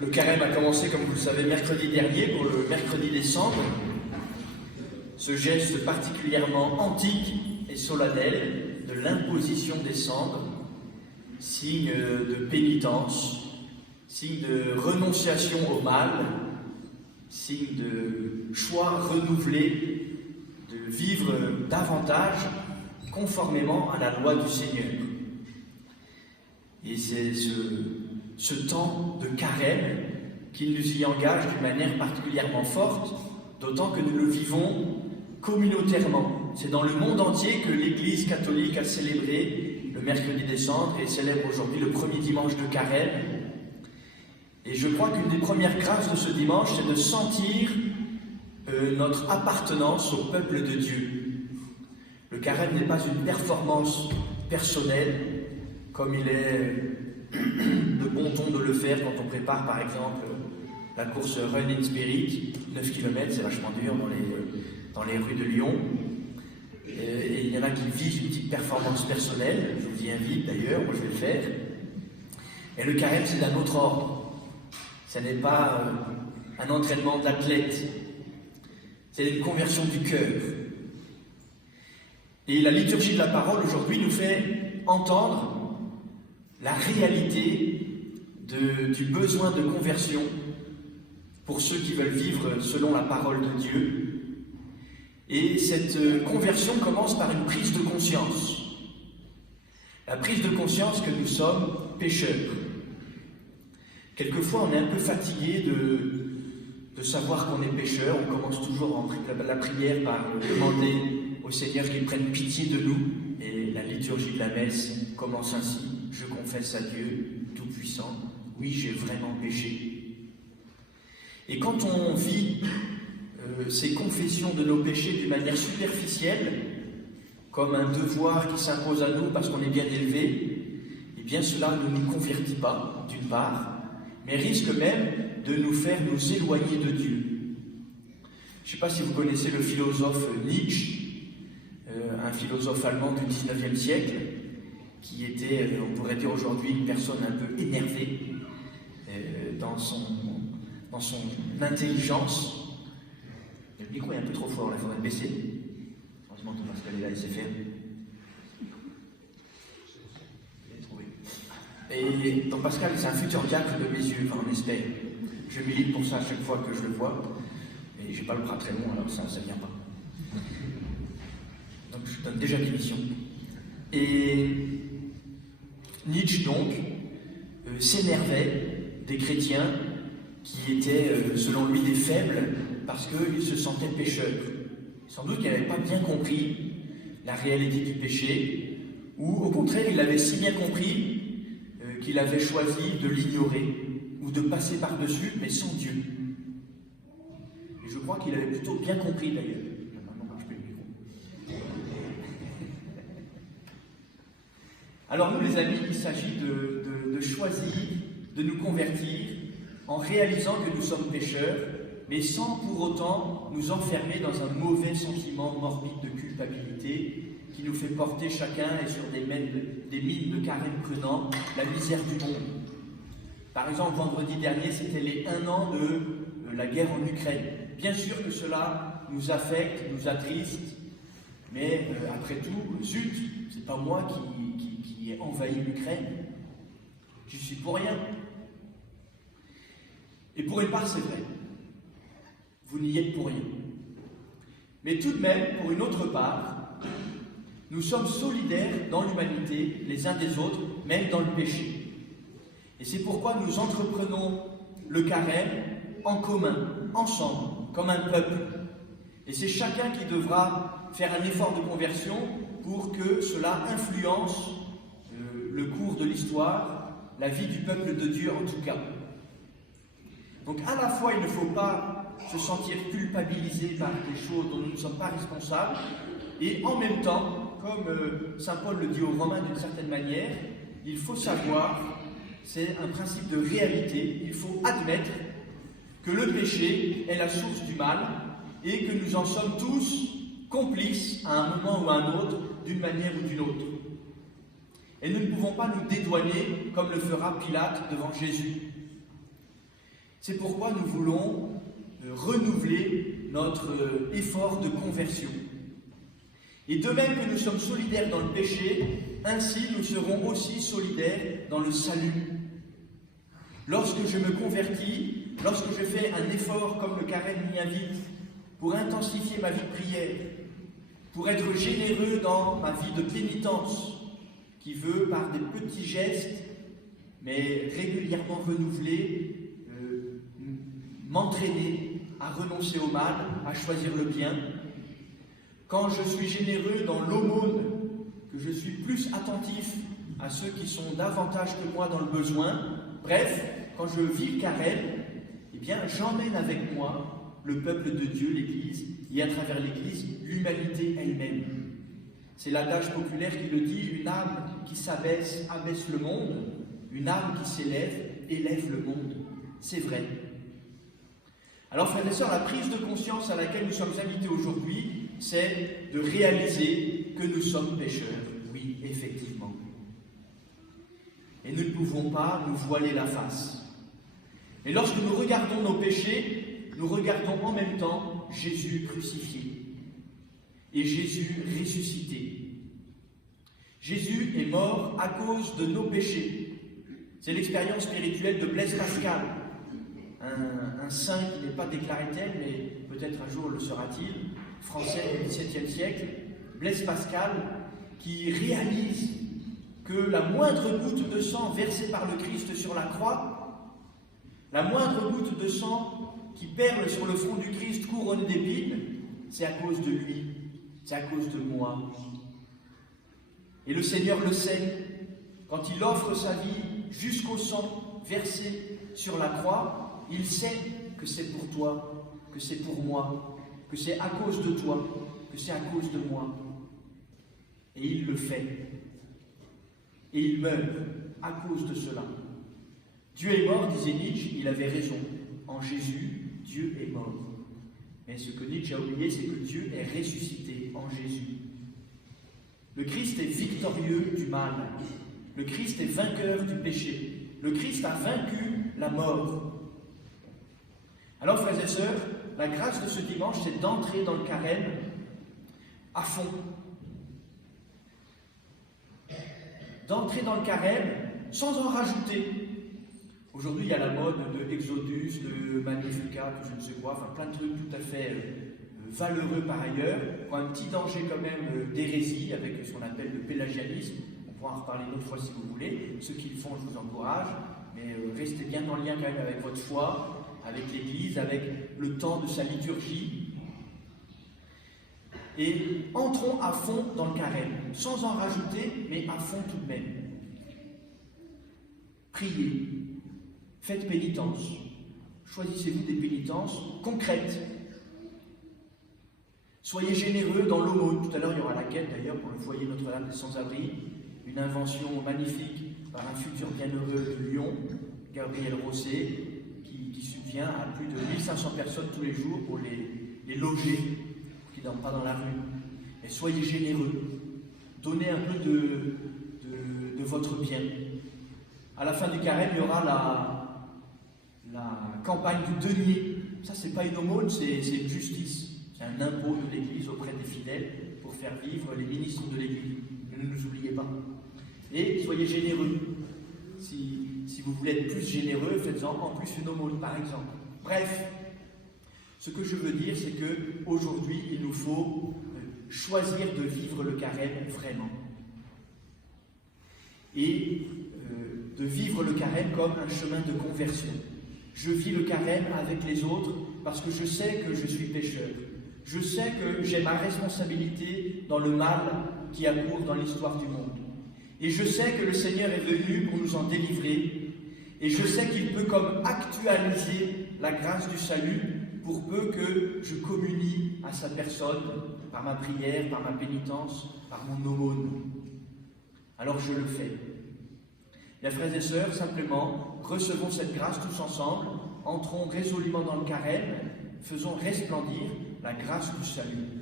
Le carême a commencé, comme vous le savez, mercredi dernier, pour le mercredi des cendres. Ce geste particulièrement antique et solennel de l'imposition des cendres, signe de pénitence, signe de renonciation au mal, signe de choix renouvelé de vivre davantage conformément à la loi du Seigneur. Et c'est ce temps de carême qui nous y engage d'une manière particulièrement forte, d'autant que nous le vivons communautairement. C'est dans le monde entier que l'Église catholique a célébré le mercredi des cendres et célèbre aujourd'hui le premier dimanche de carême. Et je crois qu'une des premières grâces de ce dimanche, c'est de sentir notre appartenance au peuple de Dieu. Le carême n'est pas une performance personnelle, comme il est de bon ton de le faire quand on prépare par exemple la course Run in Spirit, 9 km, c'est vachement dur dans les rues de Lyon. Et il y en a qui visent une petite performance personnelle, je vous y invite d'ailleurs, moi je vais le faire. Et le carême, c'est d'un autre ordre. Ce n'est pas un entraînement d'athlète, c'est une conversion du cœur. Et la liturgie de la parole aujourd'hui nous fait entendre la réalité du besoin de conversion pour ceux qui veulent vivre selon la parole de Dieu. Et cette conversion commence par une prise de conscience. La prise de conscience que nous sommes pécheurs. Quelquefois, on est un peu fatigué de savoir qu'on est pécheur. On commence toujours la prière par demander au Seigneur qu'il prenne pitié de nous. Et la liturgie de la messe commence ainsi. Je confesse à Dieu Tout-Puissant, oui, j'ai vraiment péché. Et quand on vit ces confessions de nos péchés d'une manière superficielle, comme un devoir qui s'impose à nous parce qu'on est bien élevé, eh bien cela ne nous convertit pas, d'une part, mais risque même de nous faire nous éloigner de Dieu. Je ne sais pas si vous connaissez le philosophe Nietzsche, un philosophe allemand du XIXe siècle, qui était, on pourrait dire aujourd'hui, une personne un peu énervée dans son intelligence. Le micro est un peu trop fort, là, il faudrait le baisser. Heureusement que Pascal est là, il sait faire. Et donc Pascal, c'est un futur diacre de mes yeux, enfin on espère. Je milite pour ça à chaque fois que je le vois. Et j'ai pas le bras très long, alors ça vient pas. Donc je donne déjà démission. Et Nietzsche, donc, s'énervait des chrétiens qui étaient, selon lui, des faibles parce qu'ils se sentaient pécheurs. Sans doute qu'il n'avait pas bien compris la réalité du péché, ou au contraire, il l'avait si bien compris qu'il avait choisi de l'ignorer ou de passer par-dessus, mais sans Dieu. Et je crois qu'il avait plutôt bien compris d'ailleurs. Alors nous, les amis, il s'agit de choisir, de nous convertir en réalisant que nous sommes pécheurs, mais sans pour autant nous enfermer dans un mauvais sentiment morbide de culpabilité qui nous fait porter chacun et sur des mines de carême prenant la misère du monde. Par exemple, vendredi dernier, c'était les 1 an de la guerre en Ukraine. Bien sûr que cela nous affecte, nous attriste, mais après tout, zut, c'est pas moi qui ai envahi l'Ukraine. J'y suis pour rien. Et pour une part, c'est vrai. Vous n'y êtes pour rien. Mais tout de même, pour une autre part, nous sommes solidaires dans l'humanité, les uns des autres, même dans le péché. Et c'est pourquoi nous entreprenons le carême en commun, ensemble, comme un peuple. Et c'est chacun qui devra faire un effort de conversion pour que cela influence le cours de l'histoire, la vie du peuple de Dieu en tout cas. Donc à la fois, il ne faut pas se sentir culpabilisé par des choses dont nous ne sommes pas responsables, et en même temps, comme saint Paul le dit aux Romains d'une certaine manière, il faut savoir, c'est un principe de réalité, il faut admettre que le péché est la source du mal et que nous en sommes tous complices à un moment ou à un autre, d'une manière ou d'une autre. Et nous ne pouvons pas nous dédouaner comme le fera Pilate devant Jésus. C'est pourquoi nous voulons renouveler notre effort de conversion. Et de même que nous sommes solidaires dans le péché, ainsi nous serons aussi solidaires dans le salut. Lorsque je me convertis, lorsque je fais un effort comme le carême m'y invite, pour intensifier ma vie de prière, pour être généreux dans ma vie de pénitence, qui veut, par des petits gestes, mais régulièrement renouvelés, m'entraîner à renoncer au mal, à choisir le bien. Quand je suis généreux dans l'aumône, que je suis plus attentif à ceux qui sont davantage que moi dans le besoin, bref, quand je vis le carême, eh bien, j'emmène avec moi le peuple de Dieu, l'Église, et à travers l'Église, l'humanité elle-même. C'est l'adage populaire qui le dit, une âme qui s'abaisse, abaisse le monde, une âme qui s'élève, élève le monde. C'est vrai. Alors, frères et sœurs, la prise de conscience à laquelle nous sommes invités aujourd'hui, c'est de réaliser que nous sommes pécheurs. Oui, effectivement. Et nous ne pouvons pas nous voiler la face. Et lorsque nous regardons nos péchés, nous regardons en même temps Jésus crucifié et Jésus ressuscité. Jésus est mort à cause de nos péchés. C'est l'expérience spirituelle de Blaise Pascal, un saint qui n'est pas déclaré tel, mais peut-être un jour le sera-t-il, français du XVIIe siècle, Blaise Pascal, qui réalise que la moindre goutte de sang versée par le Christ sur la croix, la moindre goutte de sang qui perle sur le front du Christ couronné d'épines, c'est à cause de lui, c'est à cause de moi. Et le Seigneur le sait, quand il offre sa vie jusqu'au sang versé sur la croix, il sait que c'est pour toi, que c'est pour moi, que c'est à cause de toi, que c'est à cause de moi. Et il le fait. Et il meurt à cause de cela. Dieu est mort, disait Nietzsche, il avait raison. En Jésus, Dieu est mort. Mais ce que Nietzsche a oublié, c'est que Dieu est ressuscité en Jésus. Le Christ est victorieux du mal. Le Christ est vainqueur du péché. Le Christ a vaincu la mort. Alors, frères et sœurs, la grâce de ce dimanche, c'est d'entrer dans le carême à fond. D'entrer dans le carême sans en rajouter. Aujourd'hui, il y a la mode de Exodus, de Magnificat, de je ne sais quoi, enfin plein de trucs tout à fait valeureux par ailleurs, qui ont un petit danger quand même d'hérésie avec ce qu'on appelle le pélagianisme. On pourra en reparler une autre fois si vous voulez. Ceux qui le font, je vous encourage, mais restez bien en lien quand même avec votre foi, avec l'Église, avec le temps de sa liturgie. Et entrons à fond dans le carême, sans en rajouter, mais à fond tout de même. Priez, faites pénitence. Choisissez-vous des pénitences concrètes. Soyez généreux dans l'aumône. Tout à l'heure, il y aura la quête d'ailleurs pour le foyer Notre-Dame des Sans-Abris, une invention magnifique par un futur bienheureux de Lyon, Gabriel Rosset, qui subvient à plus de 1500 personnes tous les jours pour les loger, pour qu'ils ne dorment pas dans la rue. Et soyez généreux. Donnez un peu de votre bien. À la fin du carême, il y aura la campagne du denier. Ça, c'est pas une aumône, c'est une justice. C'est un impôt de l'Église auprès des fidèles pour faire vivre les ministres de l'Église. Ne nous oubliez pas. Et soyez généreux. Si vous voulez être plus généreux, faites-en en plus une aumône, par exemple. Bref, ce que je veux dire, c'est qu'aujourd'hui, il nous faut choisir de vivre le carême vraiment. Et de vivre le carême comme un chemin de conversion. Je vis le carême avec les autres parce que je sais que je suis pécheur. Je sais que j'ai ma responsabilité dans le mal qui accourt dans l'histoire du monde. Et je sais que le Seigneur est venu pour nous en délivrer. Et je sais qu'il peut comme actualiser la grâce du salut pour peu que je communie à sa personne par ma prière, par ma pénitence, par mon aumône. Alors je le fais. Mes frères et sœurs, simplement, recevons cette grâce tous ensemble, entrons résolument dans le carême, faisons resplendir la grâce du salut.